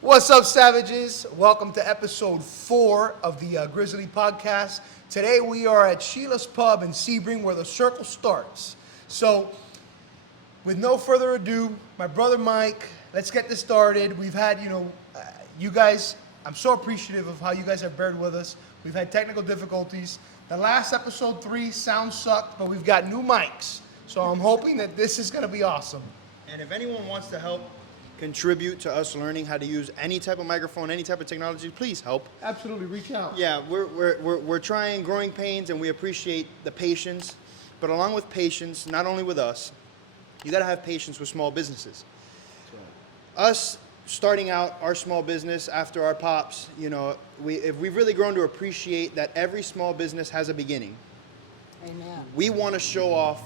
What's up, savages? Welcome to episode 4 of the Grizzly Podcast. Today we are at Sheila's Pub in Sebring where the circle starts. So, with no further ado, my brother Mike, let's get this started. We've had, you guys, I'm so appreciative of how you guys have bared with us. We've had technical difficulties. The last episode 3, sound sucked, but we've got new mics. So I'm hoping that this is going to be awesome. And if anyone wants to help contribute to us learning how to use any type of microphone, any type of technology, please help. Absolutely, reach out. Yeah, we're trying growing pains, and we appreciate the patience. But along with patience, not only with us, you got to have patience with small businesses. Us starting out our small business after our pops, we've really grown to appreciate that every small business has a beginning. Amen. We want to show off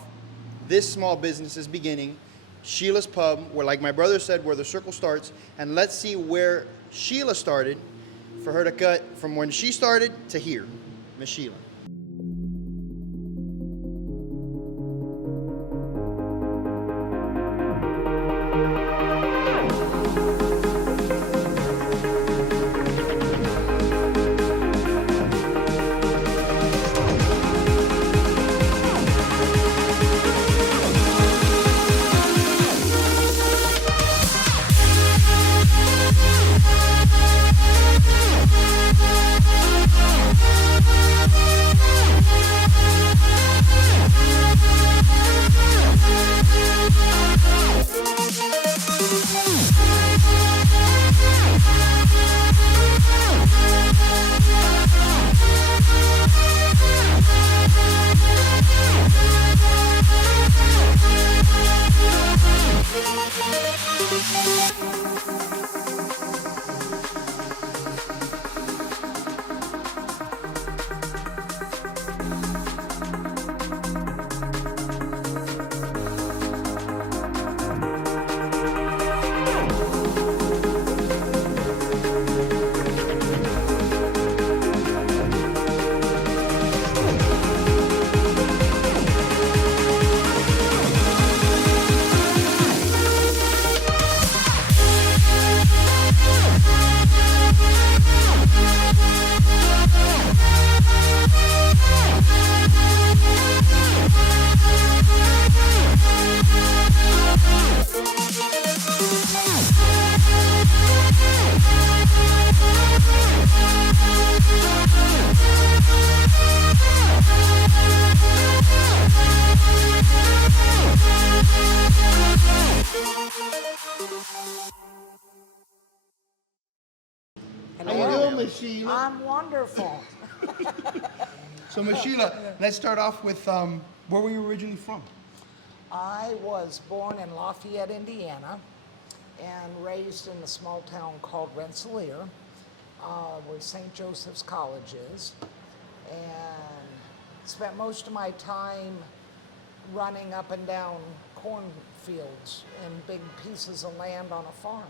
this small business's beginning, Sheila's Pub, where, like my brother said, where the circle starts, and let's see where Sheila started for her to cut from when she started to here. Miss Sheila. How you doing, Miss Sheila? I'm wonderful. So, Miss Sheila, let's start off with where were you originally from? I was born in Lafayette, Indiana, and raised in a small town called Rensselaer, where St. Joseph's College is, and spent most of my time running up and down cornfields and big pieces of land on a farm.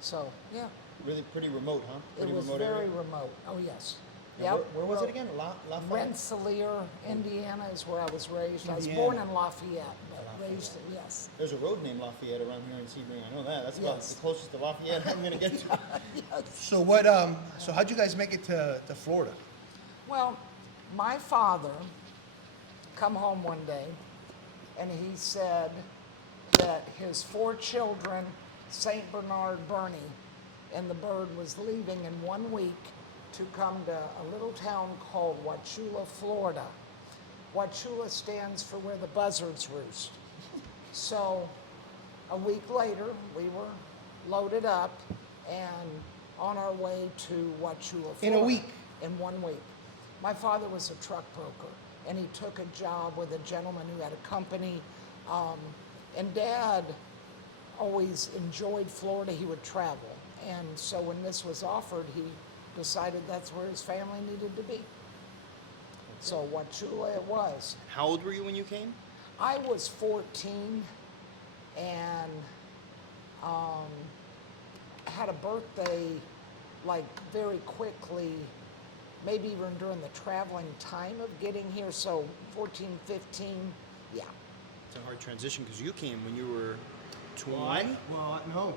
So, yeah. Really pretty remote, huh? It Pretty was remote very area. remote. Oh, yes. Now, Yep. where was it again? Lafayette? Rensselaer, Indiana is where I was raised. I was Indiana. born in Lafayette, but raised, yes. There's a road named Lafayette around here in Sebring. I know that. That's about Yes. the closest to Lafayette I'm going to get to. Yes. So so how'd you guys make it to Florida? Well, my father come home one day and he said that his 4 children, St. Bernard Bernie, and the bird was leaving in 1 week to come to a little town called Wauchula, Florida. Wauchula stands for where the buzzards roost. So a week later, we were loaded up and on our way to Wauchula, Florida. In a week? In 1 week. My father was a truck broker, and he took a job with a gentleman who had a company. And Dad always enjoyed Florida. He would travel. And so when this was offered, he decided that's where his family needed to be. So Wauchula it was. How old were you when you came? I was 14 and had a birthday like very quickly, maybe even during the traveling time of getting here. So 14, 15, yeah. It's a hard transition because you came when you were 20? No.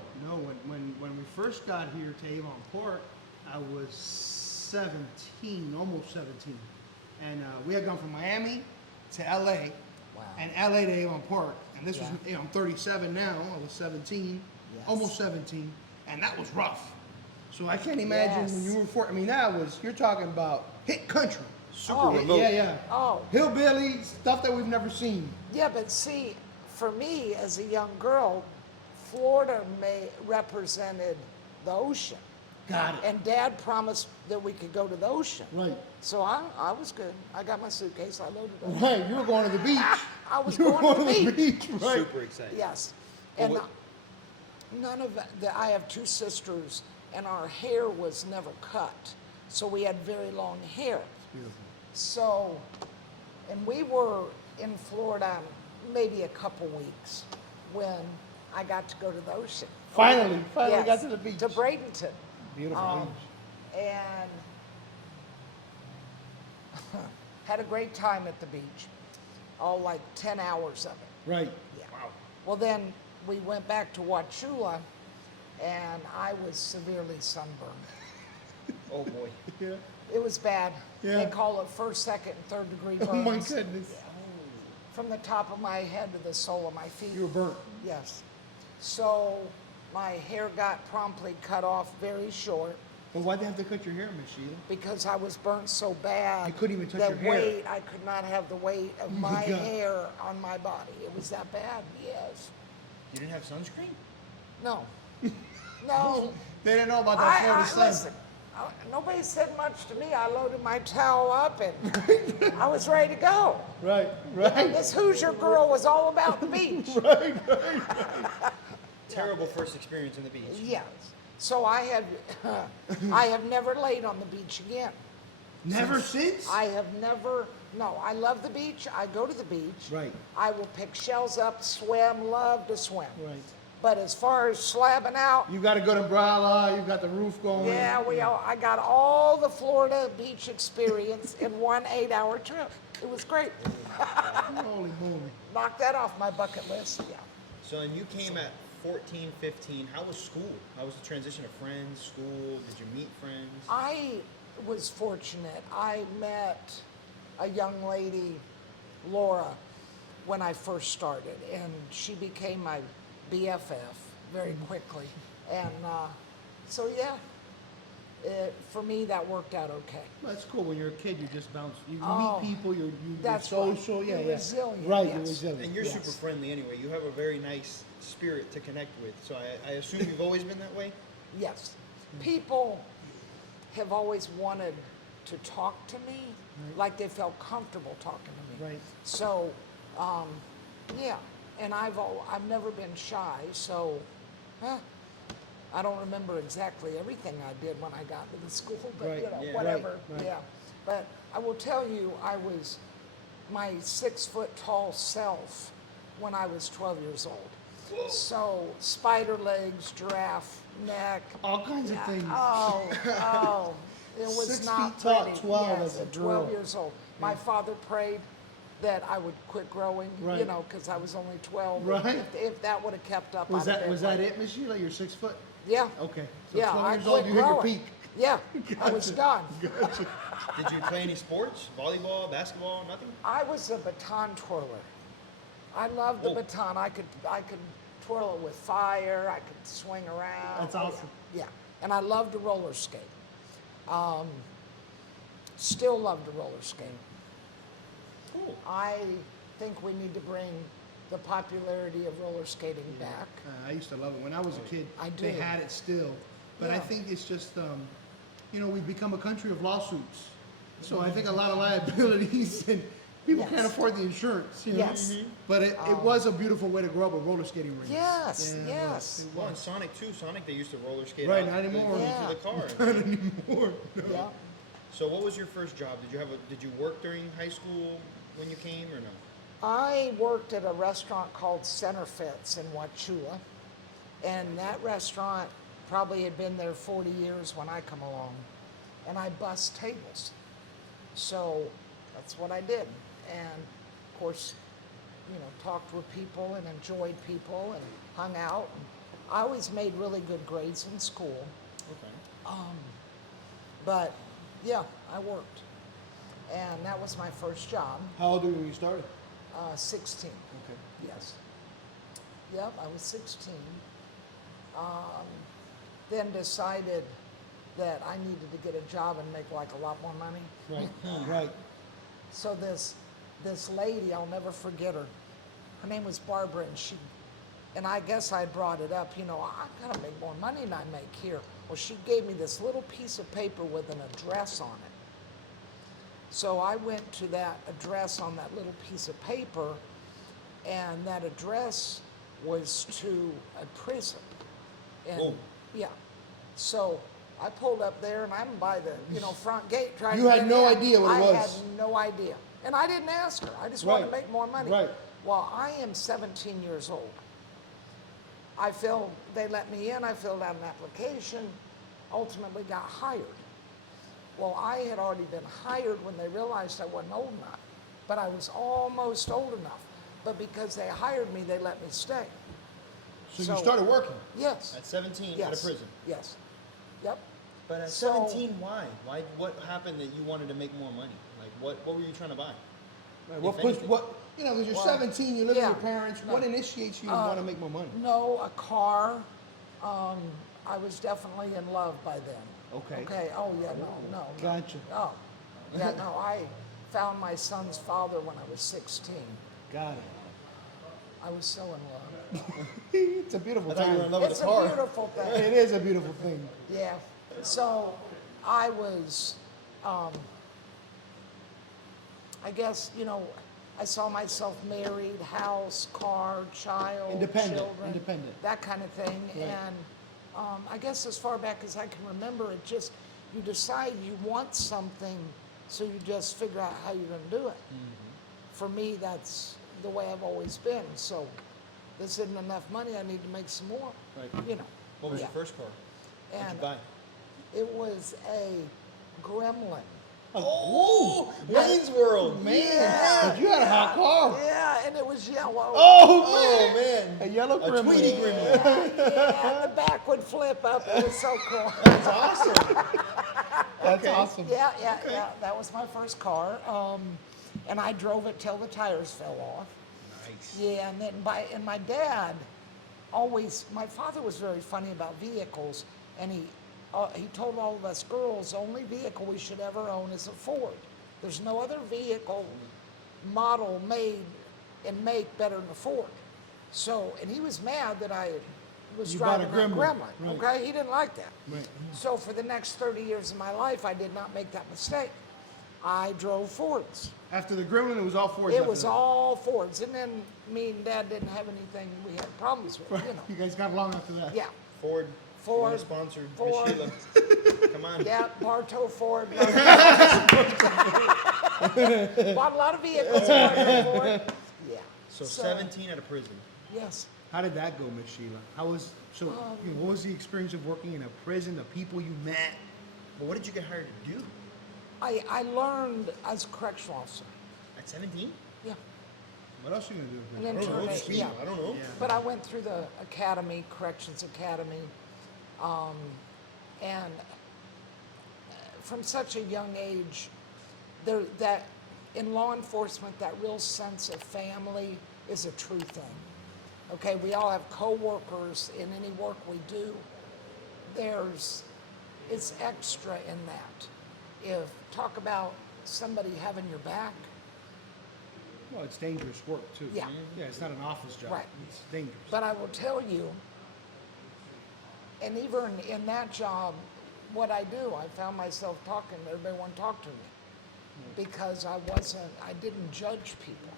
When we first got here to Avon Park, I was 17, almost 17, and we had gone from Miami to LA, Wow. and LA to Avon Park, and this was, Yeah. I'm 37 now. I was 17, Yes. almost 17, and that was rough. So I can't imagine when Yes. you were I mean, you're talking about hit country. Super Oh. remote. Yeah. Oh. Hillbilly stuff that we've never seen. Yeah, but see, for me as a young girl, Florida represented the ocean. Got it. And Dad promised that we could go to the ocean. Right. So I was good. I got my suitcase. I loaded up. Right, you were going to the beach. I was You were going to the beach, right? Super excited. Yes. Well, And what- none of I have two sisters, and our hair was never cut. So we had very long hair. Beautiful. So, and we were in Florida maybe a couple weeks when I got to go to the ocean. Finally Yes, got to the beach. To Bradenton. Beautiful beach. And had a great time at the beach. All like 10 hours of it. Right. Yeah. Wow. Well, then we went back to Wachula, and I was severely sunburned. Oh boy. Yeah. It was bad. Yeah. They call it first, second, and third degree burns. Oh my goodness. From the top of my head to the sole of my feet. You were burnt. Yes. So my hair got promptly cut off very short Well, why'd they have to cut your hair, Miss Sheila? because I was burnt so bad. You couldn't even touch that your hair. weight, I could not have the weight of Oh my my God. hair on my body. It was that bad. Yes. You didn't have sunscreen? No. No. They didn't know about that Florida sun. Listen, nobody said much to me. I loaded my towel up and I was ready to go. Right, right, This Hoosier girl was all about the beach. right. Terrible first experience on the beach. Yes. So I have never laid on the beach again. Never since? I have never, no, I love the beach. I go to the beach. Right. I will pick shells up, swim, love to swim. Right. But as far as slabbing out, You got a good umbrella, you got the roof going. yeah, I got all the Florida beach experience in one 8-hour trip. It was great. Holy moly. Knock that off my bucket list. Yeah. So, and you came at 14, 15. How was school? How was the transition of friends, school? Did you meet friends? I was fortunate. I met a young lady, Laura, when I first started, and she became my BFF very quickly. And so, yeah, for me, that worked out okay. That's cool. When you're a kid, you just bounce. You Oh, meet people, you're that's social. right. Yeah, You're yeah. resilient, Right, yes. you're resilient. And you're Yes. super friendly anyway. You have a very nice spirit to connect with. So I assume you've always been that way? Yes. People have always wanted to talk to me, like they felt comfortable talking to me. Right. So, yeah, and I've never been shy, so I don't remember exactly everything I did when I got to the school, but Right, yeah. whatever. Right. Yeah. But I will tell you, I was my 6-foot tall self when I was 12 years old. So spider legs, giraffe neck. All kinds of things. Oh, it was 6 not feet tall, pretty. 12 Yes, as a at 12 girl. years old. My father prayed that I would quit growing, Right. because I was only 12. Right. If that would have kept up, Was I'd have that been was that like- it, Miss Sheila? You're 6 foot? Yeah. Okay. So Yeah, 12 I years old, quit you hit your growing. peak. Yeah, I was done. Gotcha. Did you play any sports? Volleyball, basketball, nothing? I was a baton twirler. I loved the Oh. baton. I could twirl it with fire. I could swing around. That's Oh, yeah. awesome. Yeah, and I loved to roller skate. Still love to roller skate. Cool. I think we need to bring the popularity of roller skating back. I used to love it when I was a kid. I They do. had it still, but I Yeah. think it's just we've become a country of lawsuits. So I think a lot of liabilities and people can't Yes. afford the insurance. Yes. But it was a beautiful way to grow up with roller skating rinks. Yes, Yeah, it yes. was. It Well, in was. Sonic too. Sonic, they used to roller skate Right, out not anymore. into Yeah. the car. Not anymore. No. Yeah. So what was your first job? Did you work during high school when you came or no? I worked at a restaurant called Center Fits in Wachula, and that restaurant probably had been there 40 years when I come along, and I bussed tables. So that's what I did, and of course, talked with people and enjoyed people and hung out. And I always made really good grades in school. Okay. But yeah, I worked. And that was my first job, How old were you when you started? 16. Okay. Yes. Yep, I was 16. Then decided that I needed to get a job and make like a lot more money. Right. Right. So this lady, I'll never forget her. Her name was Barbara, and I guess I brought it up. I gotta make more money than I make here. Well, she gave me this little piece of paper with an address on it. So I went to that address on that little piece of paper, and that address was to a prison. And Whoa. yeah, so I pulled up there, and I'm by the front gate trying You to had get no in. idea what it I was. had no idea, and I didn't ask her. I just wanted to Right. make more money. Right. Well, I am 17 years old. They let me in. I filled out an application. Ultimately, got hired. Well, I had already been hired when they realized I wasn't old enough, but I was almost old enough. But because they hired me, they let me stay. So you started working. Yes. At 17, yes. out of prison. Yes. Yep. But at So- 17, why? Why? What happened that you wanted to make more money? Like, what were you trying to buy? Right. What If pushed? anything. What? Because you're Well, 17, you live yeah. with your parents. No. What initiates you to want to make more money? No, a car. I was definitely in love by then. Okay. Okay. Oh yeah. No. Gotcha. Oh. Yeah. No. I found my son's father when I was 16. Got it. I was so in love. It's a beautiful I thought you were in time. love with It's the a car. beautiful thing. It is a beautiful thing. Yeah. So I was, I guess, I saw myself married, house, car, child, Independent, children, independent. that kind of thing. Right. And I guess as far back as I can remember, you decide you want something, so you just figure out how you're going to do it. For me, that's the way I've always been. So this isn't enough money. I need to make some more. Right. What was Yeah. your first car? What'd you And buy? it was a Gremlin. Oh, Wayne's World, man. Yeah. But you had a hot car. Yeah, and it was yellow. Oh, man. A yellow A Gremlin. Tweety Gremlin. Yeah, the back would flip up. It was so cool. That's awesome. That's Okay. awesome. Yeah. That was my first car. And I drove it till the tires fell off. Nice. Yeah, and my dad my father was very funny about vehicles, and he told all of us girls, the only vehicle we should ever own is a Ford. There's no other vehicle model made and make better than a Ford. So, and he was mad that I was You bought a driving that Gremlin, Gremlin. right. Okay, he didn't like that. Right. So for the next 30 years of my life, I did not make that mistake. I drove Fords. After the Gremlin, it was all Fords. It after was that. all Fords, and then me and Dad didn't have anything we had problems with, You guys got along after that. Yeah, Ford. Ford, Sponsored. Ford. Sheila. Come on. yeah, Bartow Ford. Bought a lot of vehicles at Bartow Ford. Yeah. So 17 out of prison. Yes. How did that go, Miss Sheila? What was the experience of working in a prison? The people you met. Well, what did you get hired to do I learned as a correctional officer. at 17? Yeah. What else are you gonna do? An I don't know. intern. Just me. Yeah. I don't know. Yeah. But I went through the academy, corrections academy, and from such a young age, that in law enforcement, that real sense of family is a true thing. Okay, we all have coworkers in any work we do. It's extra in that. Talk about somebody having your back. Well, it's dangerous work too. Yeah. Yeah, it's not an office job. Right. It's dangerous. But I will tell you, and even in that job, what I do, I found myself talking, everybody wanted to talk to me. Because I didn't judge people.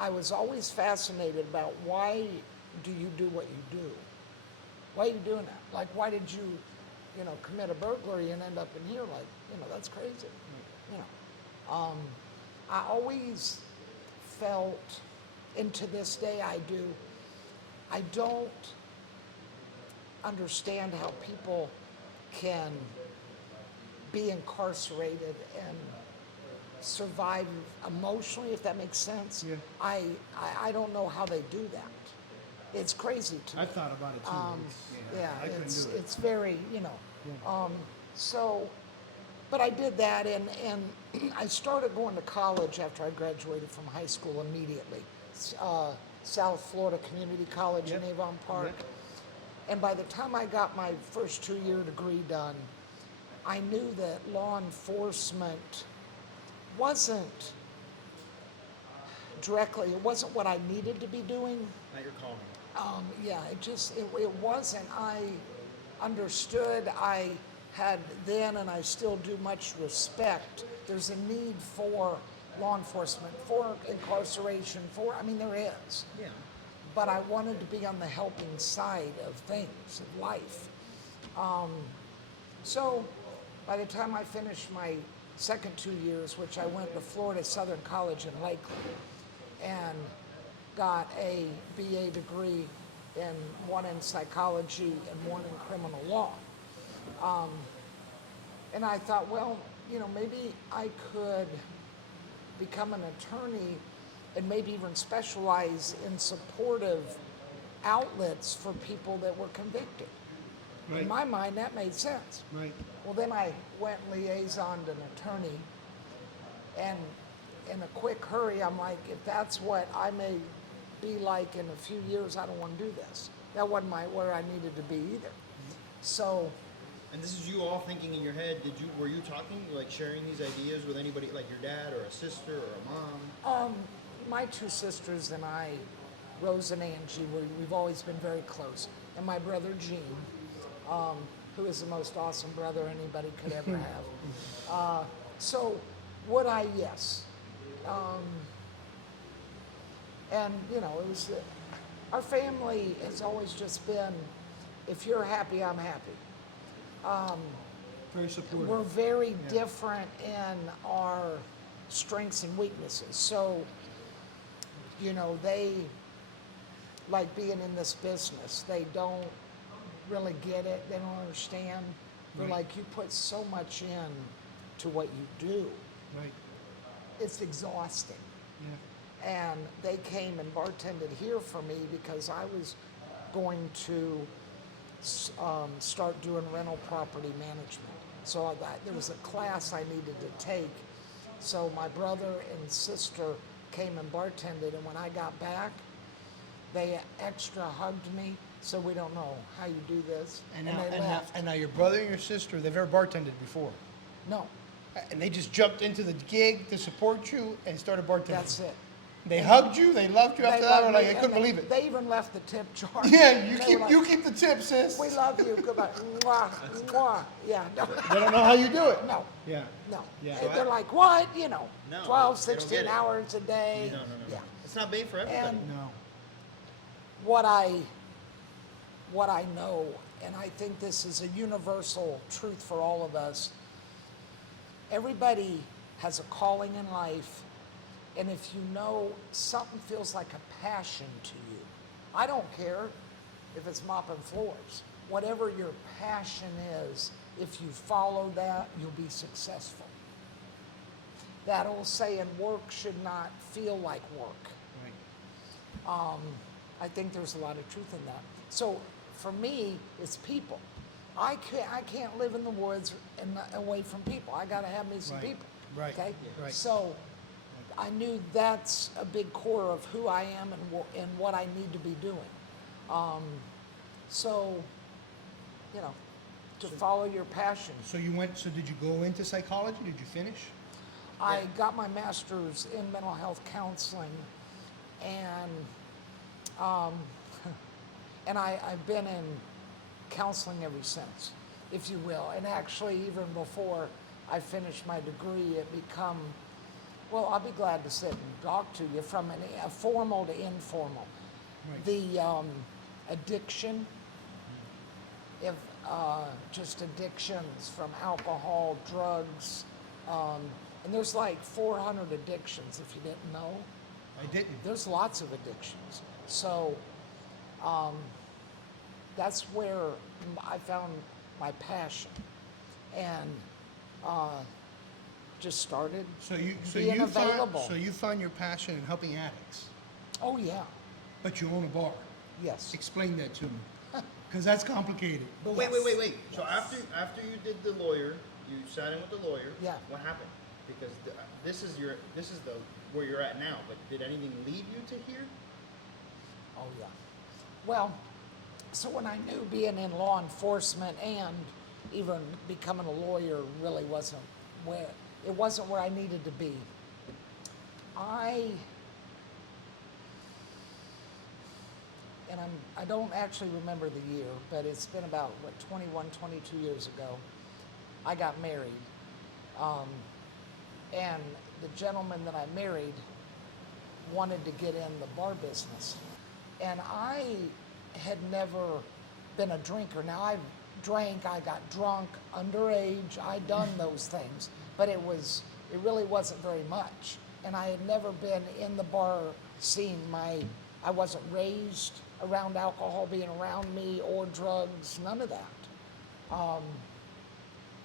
I was always fascinated about why do you do what you do? Why are you doing that? Like, why did you, commit a burglary and end up in here? Like, that's crazy. I always felt, and to this day I do, I don't understand how people can be incarcerated and survive emotionally, if that makes sense. Yeah. I don't know how they do that. It's crazy to me. I've thought about it too. Yeah, I couldn't it's do it. it's very, you know. Yeah. So, but I did that, and I started going to college after I graduated from high school immediately. South Florida Community College in Yep. Avon Park. Yep. And by the time I got my first 2-year degree done, I knew that law enforcement wasn't directly, it wasn't what I needed to be doing. Not your calling. Yeah, it wasn't. I understood, I had then, and I still do, much respect. There's a need for law enforcement, for incarceration, I mean, there is. Yeah. But I wanted to be on the helping side of things, of life. So by the time I finished my second 2 years, which I went to Florida Southern College in Lakeland and got a BA degree one in psychology and one in criminal law. And I thought, well, you know, maybe I could become an attorney and maybe even specialize in supportive outlets for people that were convicted. Right. In my mind, that made sense. Right. Well, then I went liaison to an attorney, and in a quick hurry, I'm like, if that's what I may be like in a few years, I don't want to do this. That wasn't where I needed to be either. So, And this is you all thinking in your head. Were you talking, like sharing these ideas with anybody, like your dad or a sister or a mom? my two sisters and I, Rose and Angie, we've always been very close. And my brother Gene, who is the most awesome brother anybody could ever have. So would I? Yes. And you know, it was, our family has always just been, if you're happy, I'm happy. Very supportive. We're very different in our strengths and weaknesses. So, you know, they like being in this business. They don't really get it. They don't understand. They're Right. like, you put so much in to what you do. Right. It's exhausting. Yeah. And they came and bartended here for me because I was going to start doing rental property management. So there was a class I needed to take. So my brother and sister came and bartended, and when I got back, they extra hugged me. So we don't know how you do this, And they now, left. and now your brother and your sister, they've ever bartended before. No, And they just jumped into the gig to support you and started bartending. that's it. They hugged you, they loved you after that, or loved like, me, I and couldn't believe it. They even left the tip jar. Yeah, you They were like, you keep the tip, sis. we love you. Goodbye. Mwah, mwah. Yeah. No. They don't know how you do it. No. Yeah. No. Yeah. They're like, what? You know, No, 12, they don't 16 get it. hours a day. No. Yeah. It's not made for everybody. And No. what I know, and I think this is a universal truth for all of us, everybody has a calling in life, and if you know something feels like a passion to you, I don't care if it's mopping floors. Whatever your passion is, if you follow that, you'll be successful. That old saying, work should not feel like work. Right. I think there's a lot of truth in that. So for me, it's people. I can't live in the woods and away from people. I got to have me some Right. people. Right. Okay. Right. So I knew that's a big core of who I am and what I need to be doing. So, you know, to follow your passion. So did you go into psychology? Did you finish? I got my master's in mental health counseling, and I've been in counseling ever since, if you will. And actually, even before I finished my degree, it become, well, I'll be glad to sit and talk to you from a formal to informal. Right. The addiction, if just addictions from alcohol, drugs, and there's like 400 addictions if you didn't know. I didn't. There's lots of addictions. So that's where I found my passion. And just started So being you available. so you found your passion in helping addicts, Oh, yeah, but you own a bar. yes. Explain that to me, because that's complicated. But wait. So after you did the lawyer, you sat in with the lawyer. Yeah. What happened? Because this is the where you're at now. But did anything lead you to here? Oh, yeah. Well, so when I knew being in law enforcement and even becoming a lawyer really wasn't where I needed to be. I don't actually remember the year, but it's been about, 21, 22 years ago, I got married. And the gentleman that I married wanted to get in the bar business. And I had never been a drinker. Now, I drank, I got drunk, underage, I done those things, but it really wasn't very much. And I had never been in the bar scene. I wasn't raised around alcohol being around me or drugs, none of that.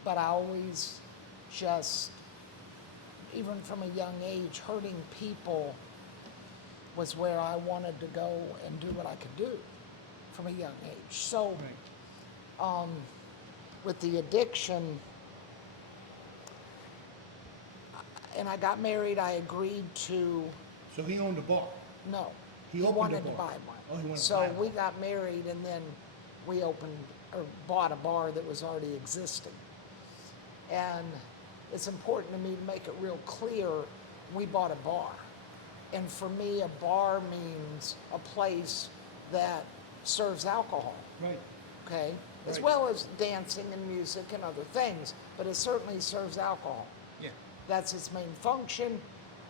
But I always just, even from a young age, hurting people was where I wanted to go and do what I could do from a young age. So, with the addiction, and I got married, I agreed to, So he owned a bar. no, He he opened a wanted to bar. buy Oh, he one. wanted to So buy one. we got married and then we opened, or bought a bar that was already existing. And it's important to me to make it real clear, we bought a bar. And for me, a bar means a place that serves alcohol, Right. okay? As Right. well as dancing and music and other things, but it certainly serves alcohol. Yeah. That's its main function.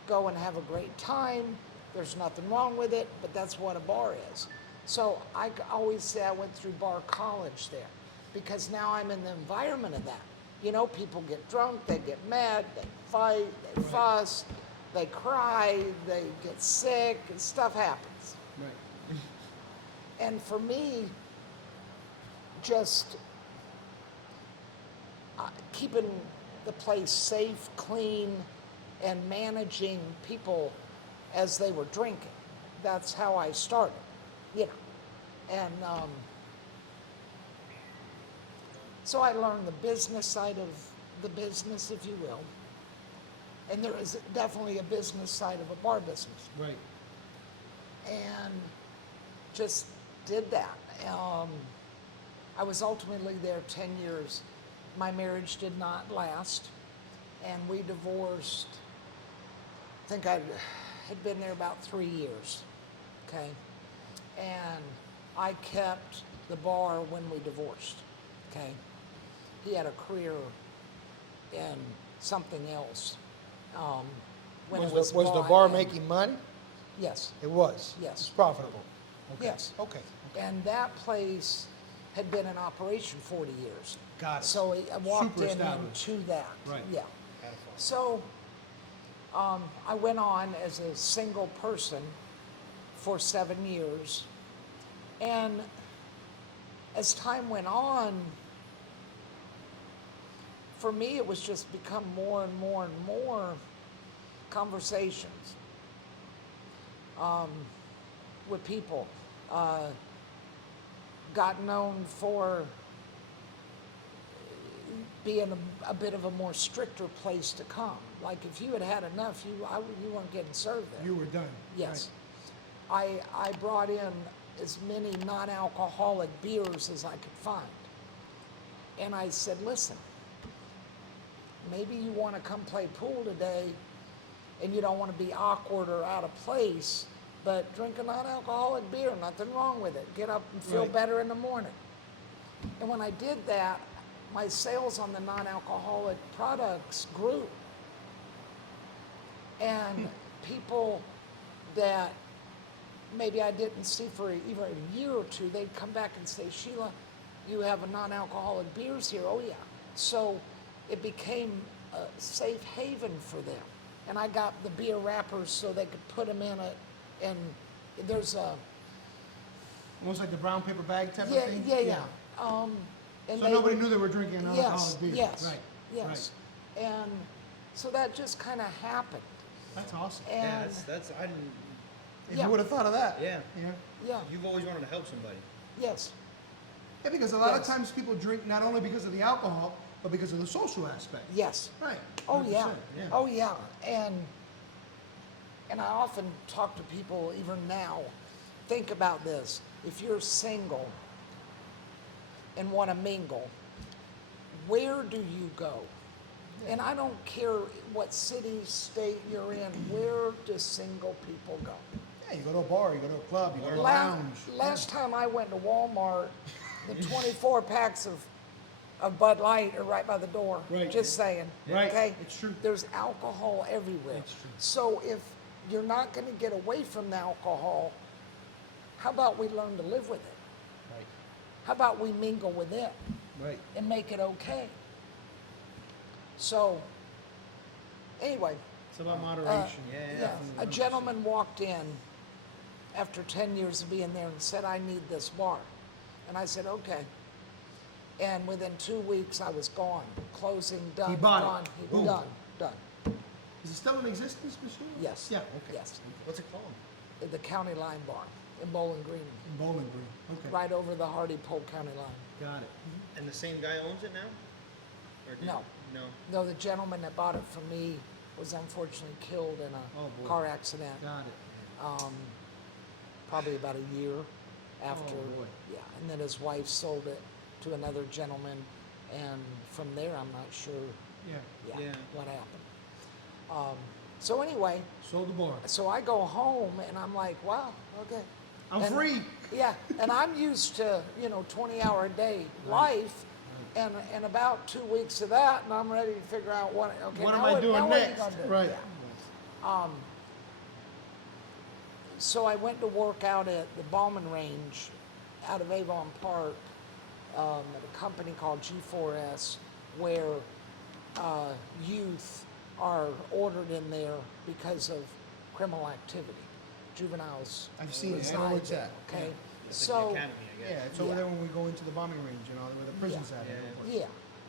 Go and have a great time. There's nothing wrong with it, but that's what a bar is. So I always say I went through bar college there because now I'm in the environment of that. You know, people get drunk, they get mad, they fight, they fuss, they cry, they get sick, and stuff happens. Right. And for me, just keeping the place safe, clean, and managing people as they were drinking. That's how I started, you know. And so I learned the business side of the business, if you will. And there is definitely a business side of a bar business. Right. And just did that. I was ultimately there 10 years. My marriage did not last, and we divorced. I think I had been there about 3 years, okay? And I kept the bar when we divorced, okay? He had a career in something else. When it Was the bought bar and- making money? Yes. It was. Yes. It's profitable. Okay. Yes. Okay. And that place had been in operation 40 years. Got it. So I walked Super in established. into that. Right. Yeah. So I went on as a single person for 7 years. And as time went on, for me, it was just become more and more and more conversations with people. Got known for being a bit of a more stricter place to come. Like if you had enough, you weren't getting served there. You were done. Yes. I brought in as many non-alcoholic beers as I could find. And I said, listen, maybe you want to come play pool today and you don't want to be awkward or out of place, but drink a non-alcoholic beer, nothing wrong with it. Get up and feel Right. better in the morning. And when I did that, my sales on the non-alcoholic products grew. And people that maybe I didn't see for even a year or two, they'd come back and say, Sheila, you have a non-alcoholic beers here. Oh yeah. So it became a safe haven for them. And I got the beer wrappers so they could put them in and there's a, Almost like the brown paper bag type yeah, of thing? yeah. And So they nobody would- knew they were drinking an Yes, alcoholic beer? yes, Right. yes. And So that just kind of happened. That's awesome. And Yeah, that's I didn't. If yeah. you would have thought of that. Yeah. Yeah. yeah, You've always wanted to help somebody. yes, Yeah, because a lot of Yes. times people drink not only because of the alcohol, but because of the social aspect. yes. Right. Oh 100%, yeah. Oh yeah. And I often talk to people even now. Think about this. If you're single and want to mingle, where do you go? And I don't care what city, state you're in, where do single people go? Yeah, you go to a bar, you go to a club, you go to a Last, lounge. last time I went to Walmart, the 24 packs of Bud Light are right by the door. Right. Just saying. Right. Okay? It's true. There's alcohol everywhere. It's true. So if you're not going to get away from the alcohol, how about we learn to live with it? Right. How about we mingle with it Right. and make it okay? So, anyway, It's about moderation. Yeah. a gentleman walked in after 10 years of being there and said, I need this bar. And I said, okay. And within 2 weeks, I was gone. Closing, done, He bought it. gone. Boom. Done. Is it still in existence, Mr. Sheila? Yes. Yeah, okay. Yes. What's it called? At the county line bar in Bowling Green, In Bowling Green. Okay. right over the Hardy Pole County line. Got it. And the same guy owns it now? Or did- No. No. No, the gentleman that bought it from me was unfortunately killed in Oh, a boy. car accident. Got it. Probably about a year after. Oh, boy. Yeah, and then his wife sold it to another gentleman, and from there, I'm not sure, Yeah. Yeah. what happened. So anyway, Sold the bar. so I go home, and I'm like, wow, okay. I'm And- free. Yeah, and I'm used to, 20-hour-a-day life, and about 2 weeks of that, and I'm ready to figure out what, okay, What am now I what- doing now what are you next? gonna do? Right. Yeah. So I went to work out at the Ballman Range out of Avon Park at a company called G4S, where youth are ordered in there because of criminal activity. Juveniles. I've seen it. I know reside where it's there, at. Okay, It's like so. the academy, I guess. Yeah, it's over Yeah. there when we go into the bombing range, where the prison's at. Yeah,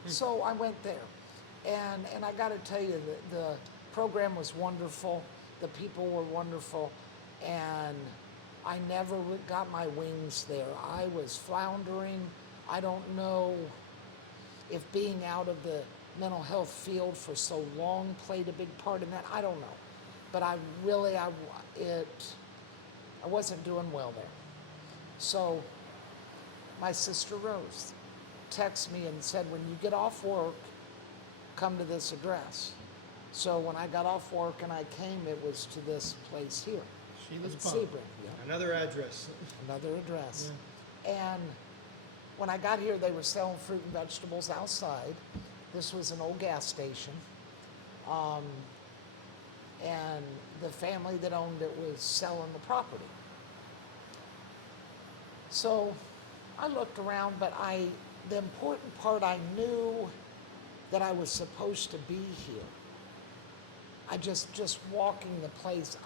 so I went there, and I got to tell you, the program was wonderful, the people were wonderful, and I never got my wings there. I was floundering. I don't know if being out of the mental health field for so long played a big part in that. I don't know, but I wasn't doing well there. So my sister Rose texted me and said, when you get off work, come to this address. So when I got off work and I came, it was to this place here. Sheila's in Pub. Sebring, yeah, Another address. another address. And when I got here, they were selling fruit and vegetables outside. This was an old gas station. And the family that owned it was selling the property. So I looked around, but the important part, I knew that I was supposed to be here. I just walking the place,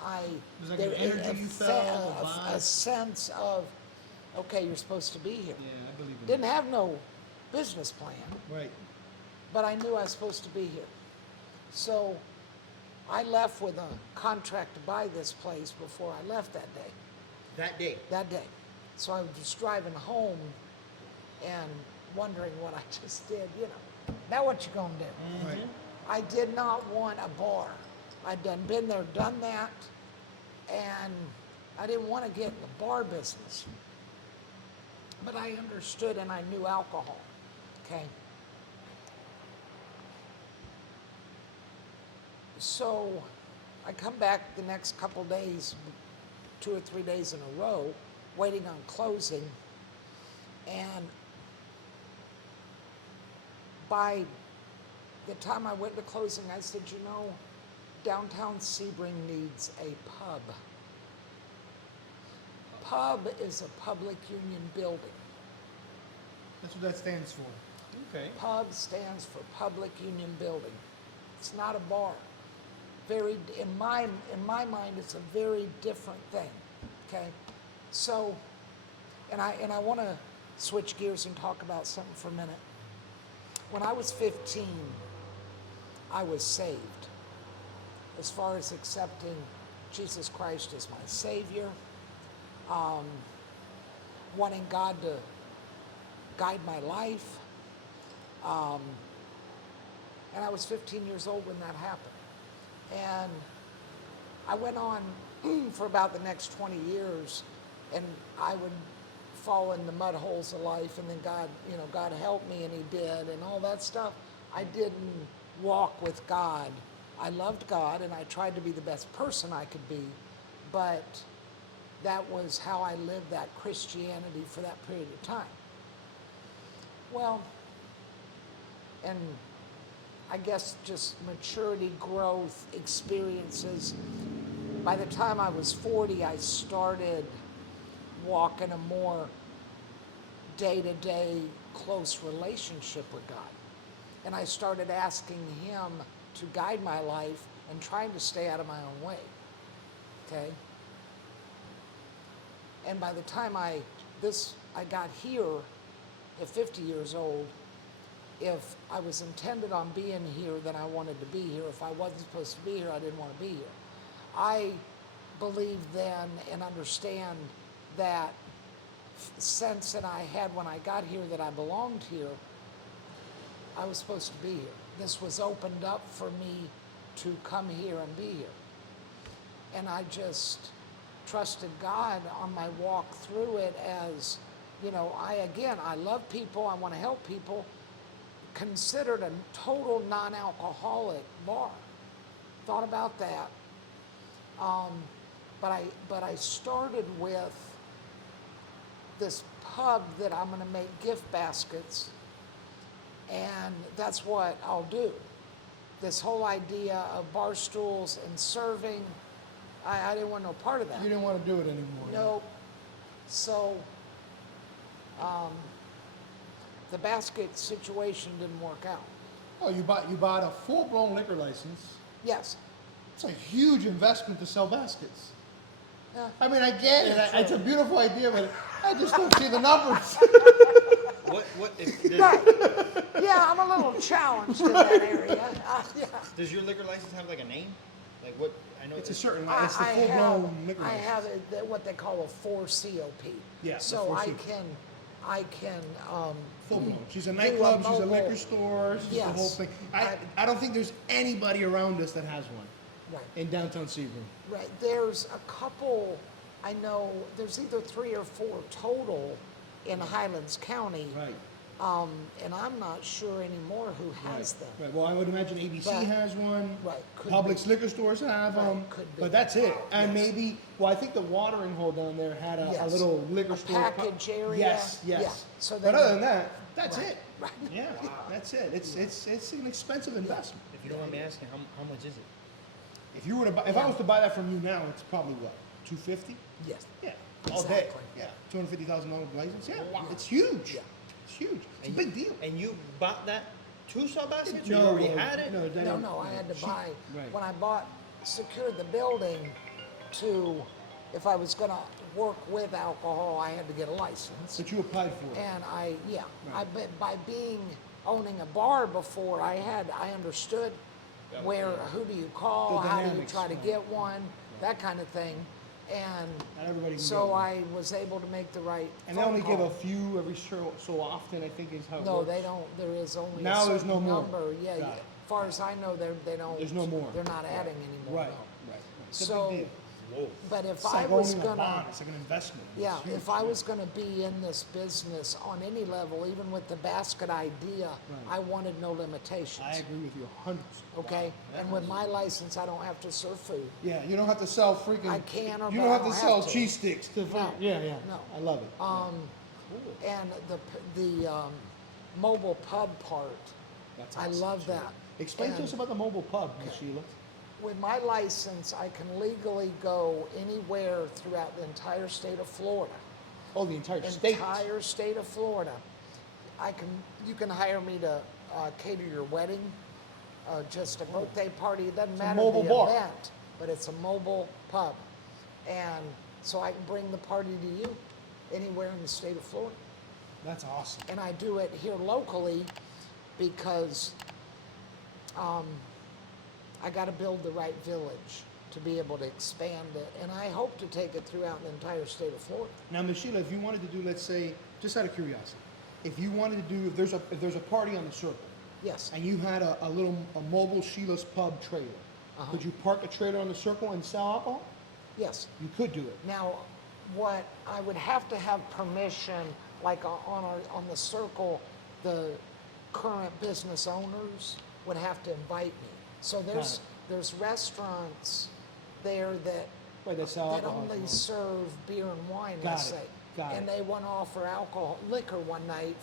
There's like an energy you felt, a vibe. a sense of, okay, you're supposed to be here. Yeah, I believe in Didn't have no business plan, Right. but I knew I was supposed to be here. So I left with a contract to buy this place before I left that day. That day. So I was just driving home and wondering what I just did, Now what you gonna do? Right. I did not want a bar. I'd been there, done that, and I didn't want to get in the bar business. But I understood and I knew alcohol, okay? So I come back the next couple days, 2 or 3 days in a row, waiting on closing, and by the time I went to closing, I said, downtown Sebring needs a pub. Pub is a public union building. That's what that stands for. Okay. Pub stands for Public Union Building. It's not a bar. In my mind, it's a very different thing. Okay, so, and I want to switch gears and talk about something for a minute. When I was 15, I was saved. As far as accepting Jesus Christ as my Savior, wanting God to guide my life. And I was 15 years old when that happened. And I went on for about the next 20 years, and I would fall in the mud holes of life, and then God helped me, and He did, and all that stuff. I didn't walk with God. I loved God, and I tried to be the best person I could be, but that was how I lived that Christianity for that period of time. Well, and I guess just maturity, growth, experiences. By the time I was 40, I started walking a more day-to-day close relationship with God. And I started asking Him to guide my life and trying to stay out of my own way. Okay? And by the time I got here at 50 years old, if I was intended on being here, then I wanted to be here. If I wasn't supposed to be here, I didn't want to be here. I believe then and understand that sense that I had when I got here that I belonged here, I was supposed to be here. This was opened up for me to come here and be here. And I just trusted God on my walk through it as, I love people, I want to help people. Considered a total non-alcoholic bar. Thought about that. But I started with this pub that I'm going to make gift baskets, and that's what I'll do. This whole idea of bar stools and serving, I didn't want no part of that. You didn't want to do it anymore. No. So, the basket situation didn't work out. Oh, you bought a full-blown liquor license. Yes. It's a huge investment to sell baskets. Yeah. I mean, I get it. It's a beautiful idea, but I just don't see the numbers. What if Right. Yeah, I'm a little challenged in that area. Yeah. does your liquor license have like a name? Like what? I know It's a it's certain. I It's the have, full-blown liquor I license. have what they call a 4 COP. Yeah, the So 4 I COP. can Full-blown. She's a do nightclub. She's a mobile- liquor store. She's the whole Yes. thing. I don't think there's anybody around us that has one Right. in downtown Sebring. Right. There's a couple. I know there's either 3 or 4 total in Highlands County. Right. And I'm not sure anymore who has them. Right. Well, I would imagine ABC But- has one. Right, could Publix be. liquor stores have Right, them. could be. But that's it. And Yes. maybe, well, I think the watering hole down there had a Yes. little liquor A store. package area. Yes, Yeah. yes. So but they- other than that, that's Right, it. right. Yeah, that's it. It's an expensive investment. if you don't mind me asking, how much is it? If you were to buy, if I was to buy that from you now, it's probably what, $250? Yes. Yeah, all day. Exactly. Yeah, $250,000 license. Yeah, Wow. it's huge. Yeah. It's huge. It's a And big deal. And you bought that to sell baskets, or No, you already had it? No, they No, don't- no, I had to she- buy, Right. when I secured the building if I was gonna work with alcohol, I had to get a license. But you applied for it. And Right. by owning a bar before, I understood who do you call, The how do you dynamics, try to right. get one, that kind of thing. And Not everybody can so get one. I was able to make the right And they phone only give a call. few every so often, I think is how it No, works. they don't, there is only a Now there's certain no more. number, yeah, Got it. as far as I know, they don't. There's no more. They're not adding anymore, Right, no. right. It's a So, big deal. Whoa. but if It's I like was owning a gonna, bond. It's like an investment. It's yeah, huge. if I was gonna be in this business on any level, even with the basket idea, Right. I wanted no limitations. I agree with you 100%. Okay, and with my license, I don't have to serve food. Yeah, you don't have to sell freaking. I can or You but don't I have to don't sell have to. cheese sticks to. No, Yeah, yeah. no. I love it. And the mobile pub part, That's I awesome. love that. Explain to And us about the mobile pub, Ms. Okay. Sheila. with my license, I can legally go anywhere throughout the entire state of Florida. Oh, the entire state. Entire state of Florida. You can hire me to cater your wedding, just a birthday party. It doesn't matter mobile the bar. event, but it's a mobile pub, and so I can bring the party to you anywhere in the state of Florida. That's awesome. And I do it here locally because I got to build the right village to be able to expand it, and I hope to take it throughout the entire state of Florida. Now, Ms. Sheila, if you wanted to do, let's say, just out of curiosity, if you wanted to do, if there's a party on the circle, Yes. and you had a mobile Sheila's Pub trailer, could you park a trailer on the circle and sell alcohol? Yes. You could do it. Now, what I would have to have permission, like on the circle, the current business owners would have to invite me. So there's restaurants there that Right, that sell that alcohol. only serve beer and wine, Got let's it, say. got And it. they want to offer liquor one night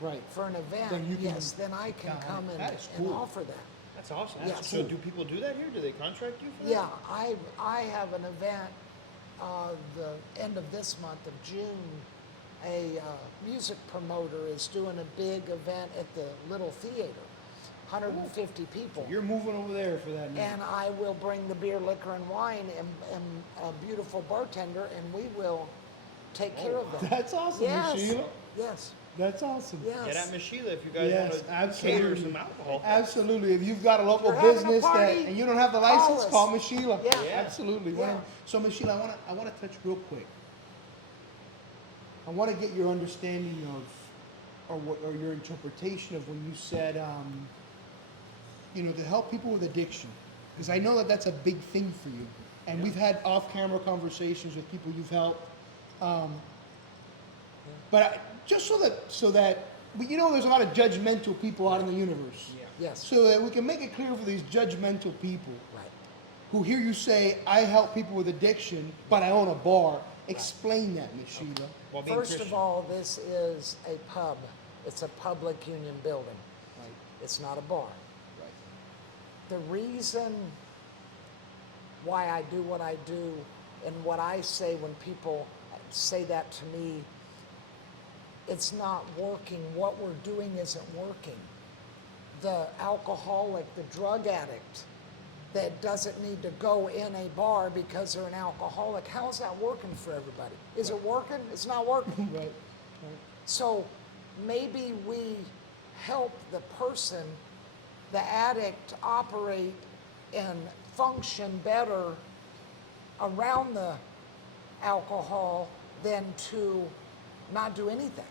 Right. for an event. Then you can- yes, then I can got it. come and, That is and cool. offer that. That's awesome. Yes. So do people do that here? Do they contract you for that? Yeah, I have an event the end of this month of June. A music promoter is doing a big event at the Little Theater, 150 people. You're moving over there for that night. And I will bring the beer, liquor, and wine, and a beautiful bartender, and we will take care of them. That's awesome, Yes, Miss Sheila. yes, That's awesome. yes. Get at Miss Sheila if you guys Yes, want to absolutely. cater some alcohol. Absolutely. If you've got a local You're having a business party, and you don't have the call license, us. call Miss Sheila. Yeah. Yeah. Absolutely. Yeah. Whatever. So, Miss Sheila, I want to touch real quick. I want to get your understanding of, or your interpretation of when you said, to help people with addiction, because I know that that's a big thing for you, and we've had off-camera conversations with people you've helped. Just so that there's a lot of judgmental people out in the universe. Yeah. Yes, So that we can make it clear for these judgmental people right. who hear you say, I help people with addiction, but I own a bar. Explain that, Miss Sheila. While being First Christian. of all, this is a pub. It's a public union building. Right, It's not a bar. right. The reason why I do what I do and what I say when people say that to me, it's not working. What we're doing isn't working. The alcoholic, the drug addict that doesn't need to go in a bar because they're an alcoholic, how's that working for everybody? Is it working? It's not working. Right. So maybe we help the person, the addict, operate and function better around the alcohol than to not do anything.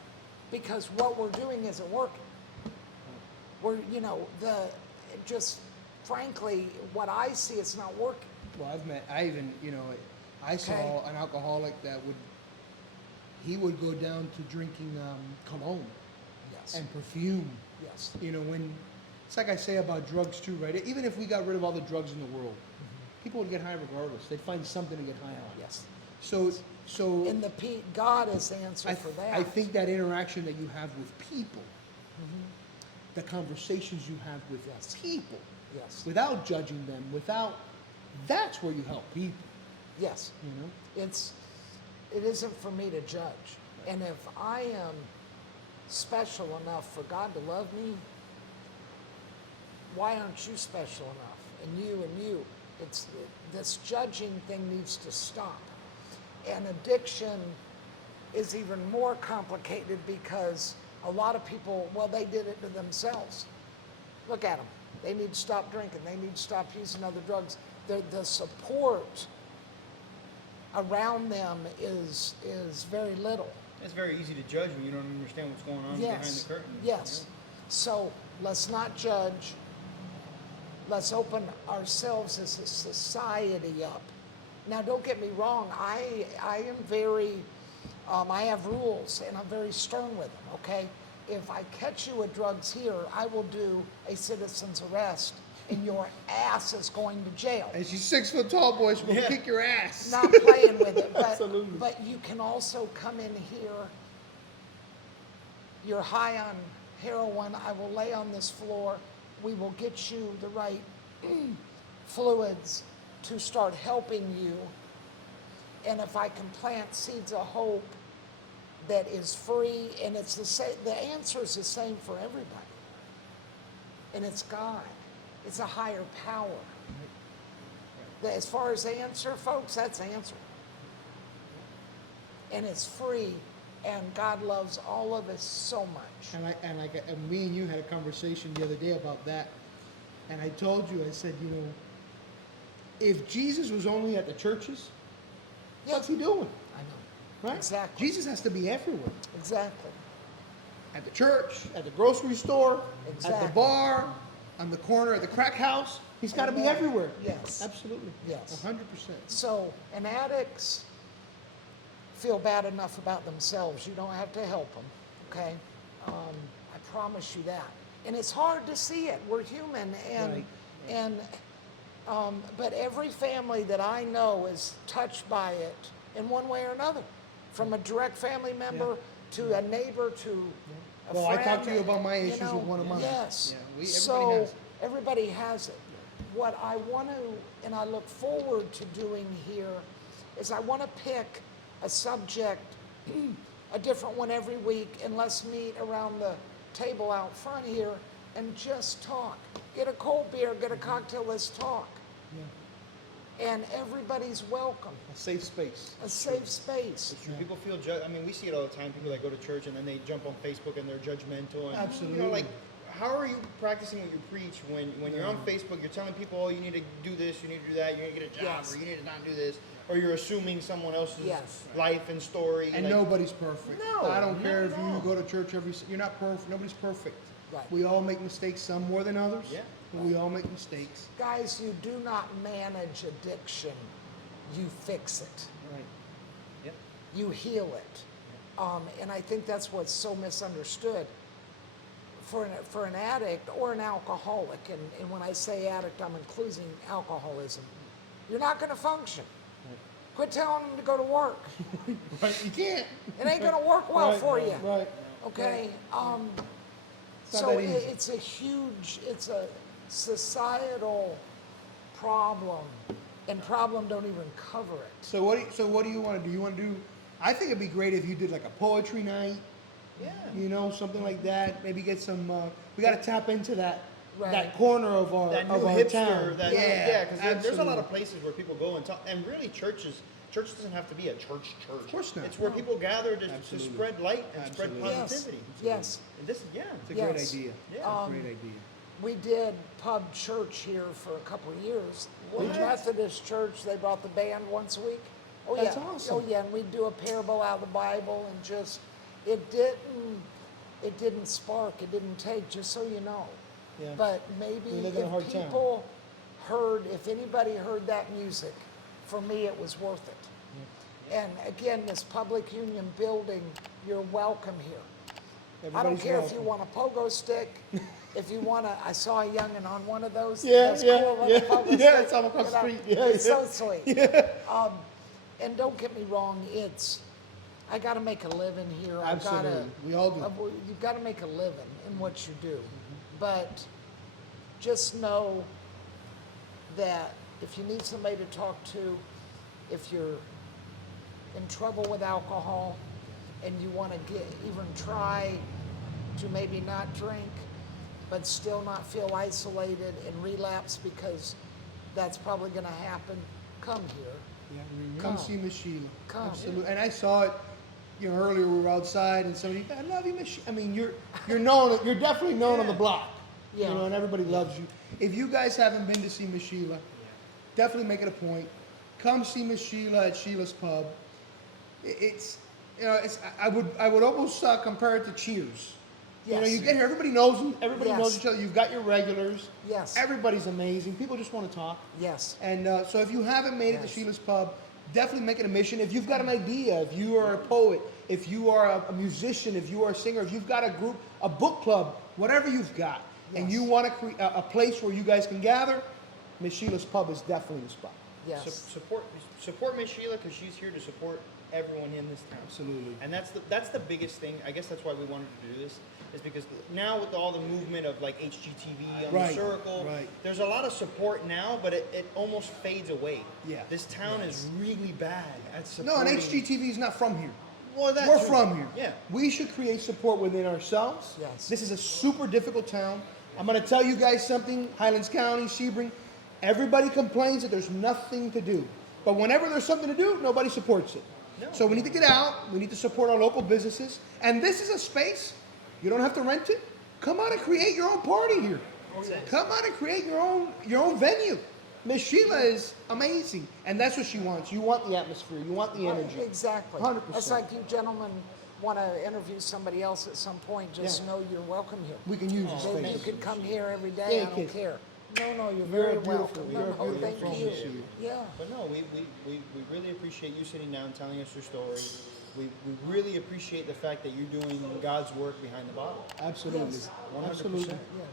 Because what we're doing isn't working. We're, frankly, what I see, it's not working. Well, I saw Okay. an alcoholic that he would go down to drinking cologne Yes. and perfume. Yes. It's like I say about drugs too, right? Even if we got rid of all the drugs in the world, people would get high regardless. They'd find something to get high on. Yes. So And God is the answer for that. I think that interaction that you have with people, the conversations you have with Yes. people, Yes. without judging them, that's where you help people, Yes. It isn't for me to judge. And if I am special enough for God to love me, why aren't you special enough? And you. This judging thing needs to stop. And addiction is even more complicated because a lot of people, they did it to themselves. Look at them. They need to stop drinking. They need to stop using other drugs. The support around them is very little. It's very easy to judge when you don't understand what's going on behind Yes. the curtain. Yes. So let's not judge. Let's open ourselves as a society up. Now, don't get me wrong. I am very, I have rules and I'm very stern with them, okay? If I catch you with drugs here, I will do a citizen's arrest and your ass is going to jail. And she's 6 foot tall, boys. We'll Yeah. kick your ass. Not playing with it, Absolutely. but you can also come in here. You're high on heroin. I will lay on this floor. We will get you the right fluids to start helping you. And if I can plant seeds of hope that is free, and it's the same, the answer is the same for everybody. And it's God. It's a higher power. As far as answer, folks, that's answer. And it's free, and God loves all of us so much. And me and you had a conversation the other day about that. And I told you, I said, if Jesus was only at the churches, what's he doing? I know. Right? Exactly. Jesus has to be everywhere. Exactly. At the church, at the grocery store, at Exactly. the bar, on the corner at the crack house. He's got to be everywhere. Yes. Absolutely. Yes. 100%. So, and addicts feel bad enough about themselves. You don't have to help them, okay? I promise you that. And it's hard to see it. We're human, and but every family that I know is touched by it in one way or another, from a direct family member to a neighbor to a Well, I friend. talked to you about my issues with one of mine. Yes. Yeah, everybody So has it. everybody has it. What I want to, and I look forward to doing here, is I want to pick a subject, a different one every week, and let's meet around the table out front here and just talk. Get a cold beer, get a cocktail, let's talk. And everybody's welcome. A safe space. A safe space. It's true. People feel I mean, we see it all the time. People that go to church and then they jump on Facebook and they're judgmental. And, Absolutely. like, how are you practicing what you preach when you're on Facebook? You're telling people, oh, you need to do this, you need to do that, you need to get a job, Yes. or you need to not do this, or you're assuming someone else's Yes. life and story. And like, nobody's perfect. No, I don't care not if at you all. go to church you're not perfect. Nobody's perfect. Right. We all make mistakes, some more than others. Yeah. But we all make mistakes. Guys, you do not manage addiction, you fix it. Right. Yep. You heal it. And I think that's what's so misunderstood. For an addict or an alcoholic, and when I say addict, I'm including alcoholism, you're not going to function. Quit telling them to go to work. Right. You can't. It ain't going to work well Right, for you. Right. Okay? not So that easy. it's it's a societal problem, and problem don't even cover it. So what do you want to do? You want to do? I think it'd be great if you did like a poetry night. Yeah. Something like that. Maybe get some. We got to tap into that Right. corner of our That new of our hipster, town. yeah, because there's a lot absolutely. of places where people go and talk, and really church doesn't have to be a church. Of course not. It's where people gather to Absolutely. spread light and Absolutely. spread Yes. positivity. Yes. And this, yeah. It's a Yes. great idea. Yeah. Great idea. We did pub church here for a couple of years. The Methodist church, they brought the band once a week. Oh That's yeah. awesome. Oh yeah, and we'd do a parable out of the Bible and just it didn't spark, it didn't take, just so you know. Yeah. But maybe We live in a hard if town. people if anybody heard that music, for me it was worth it. And again, this public union building, you're welcome here. I don't Everybody's care if you welcome. want a pogo stick, if you want to, I saw a youngin' on one of those. Yeah, those yeah, cool little yeah, pogo yeah, sticks, it's all across the street. Yeah, it's yeah. so sweet. And don't get me wrong, I got to make a living here. Absolutely. We all do. You've got to make a living in what you do. But just know that if you need somebody to talk to, if you're in trouble with alcohol and you want to even try to maybe not drink, but still not feel isolated and relapse, because that's probably going to happen, come here. Yeah, come see Miss Sheila. Come. Absolutely. And I saw it, earlier we were outside and somebody, I love you, Miss Sheila. I mean, you're known, you're definitely known on the block. Yeah. And everybody loves you. If you guys haven't been to see Miss Sheila, definitely make it a point. Come see Miss Sheila at Sheila's Pub. I would almost compare it to Cheers. Yes. You get here, everybody knows them, everybody Yes. knows each other. You've got your regulars. Yes. Everybody's amazing. People just want to talk. Yes. And so if you haven't made it to Yes. Sheila's Pub, definitely make it a mission. If you've got an idea, if you are a poet, if you are a musician, if you are a singer, if you've got a group, a book club, whatever you've got, and Yes. you want to create a place where you guys can gather, Miss Sheila's Pub is definitely the spot. Yes. Support Miss Sheila, because she's here to support everyone in this town. Absolutely. And that's the biggest thing. I guess that's why we wanted to do this, is because now with all the movement of like HGTV on Right, the circle, right. there's a lot of support now, but it almost fades away. Yeah. This town is really bad at No, supporting. and HGTV is not from here. Well, that We're too. from here. Yeah. We should create support within ourselves. Yes. This is a super difficult town. I'm going to tell you guys something. Highlands County, Sebring, everybody complains that there's nothing to do. But whenever there's something to do, nobody supports it. No. So we need to get out. We need to support our local businesses. And this is a space. You don't have to rent it. Come out and create your own party here. Come on and create your own venue. Miss Sheila is amazing, and that's what she wants. You want the atmosphere. You want the energy. Exactly. 100%. It's like you gentlemen want to interview somebody else at some point. Just know you're welcome here. We can use your Maybe you space. could come here every day. Yeah, I don't kid. care. No, you're You're very beautiful. welcome. You're No, beautiful. thank Thank you. you. Yeah. But no, we really appreciate you sitting down, telling us your story. We really appreciate the fact that you're doing God's work behind the bottle. Absolutely. Yes. 100%. Absolutely.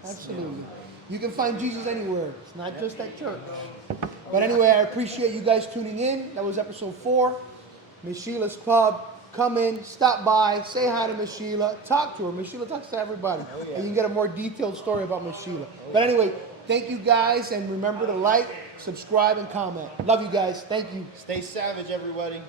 Yes. Absolutely. You can find Jesus anywhere. It's not just at church. But anyway, I appreciate you guys tuning in. That was episode 4. Miss Sheila's Pub. Come in, stop by, say hi to Miss Sheila, talk to her. Miss Sheila talks to everybody. And you can get a more detailed story about Miss Sheila. But anyway, thank you guys, and remember to like, subscribe, and comment. Love you guys. Thank you. Stay savage, everybody.